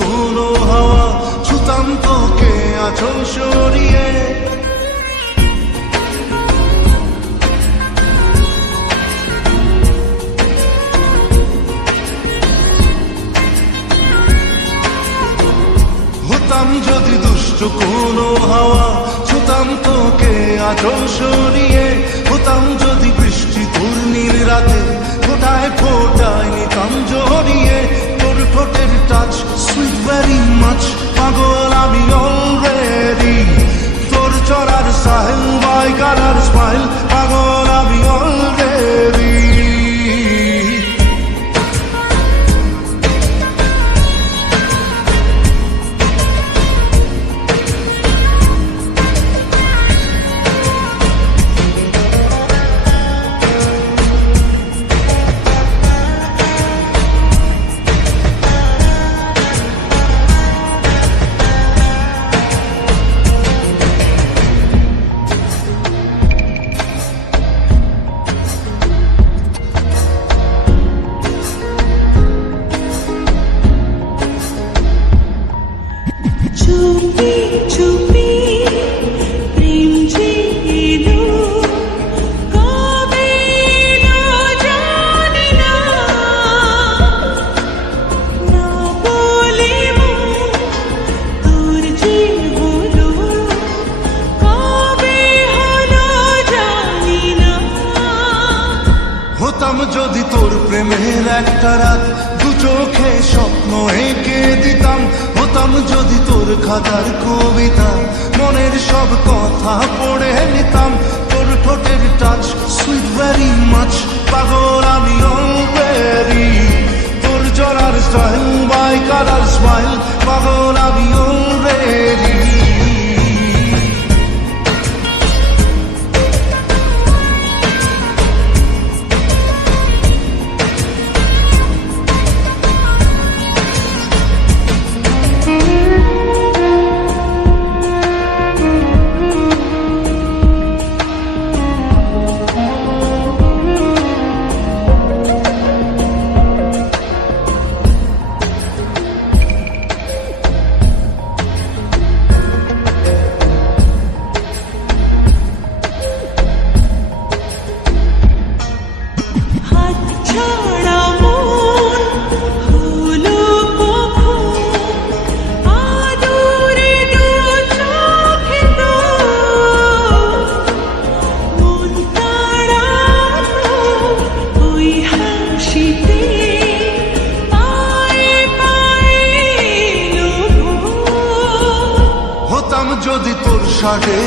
কোনো হাওয়া ছুতাম তোকে আঁচল সরিয়ে, হতাম যদি দুষ্ট কোনো হাওয়া ছুতাম তোকে আঁচল সরিয়ে, হতাম যদি বৃষ্টি পূর্ণির রাতে ফোটায় ফোটায় নিতাম জড়িয়ে, তোর ঠোঁটের টাচ সুইট ভেরি মাচ, পাগল আমি অলরেডি, তোর চড়ার সাহেল বাই কালার স্মাইল, পাগল আমি অলরেডি। হতাম যদি তোর প্রেমের একটা রাত দু চোখে স্বপ্ন এঁকে দিতাম, হতাম যদি তোর খাতার কবিতা মনের সব কথা পড়ে নিতাম, তোর ঠোঁটের টাচ সুইট ভেরি মাচ, পাগল আমি অলরেডি, তোর জড়ার স্টাইল বাই কালার স্মাইল, পাগল আমি অলরেডি। যদি তোর শার্টে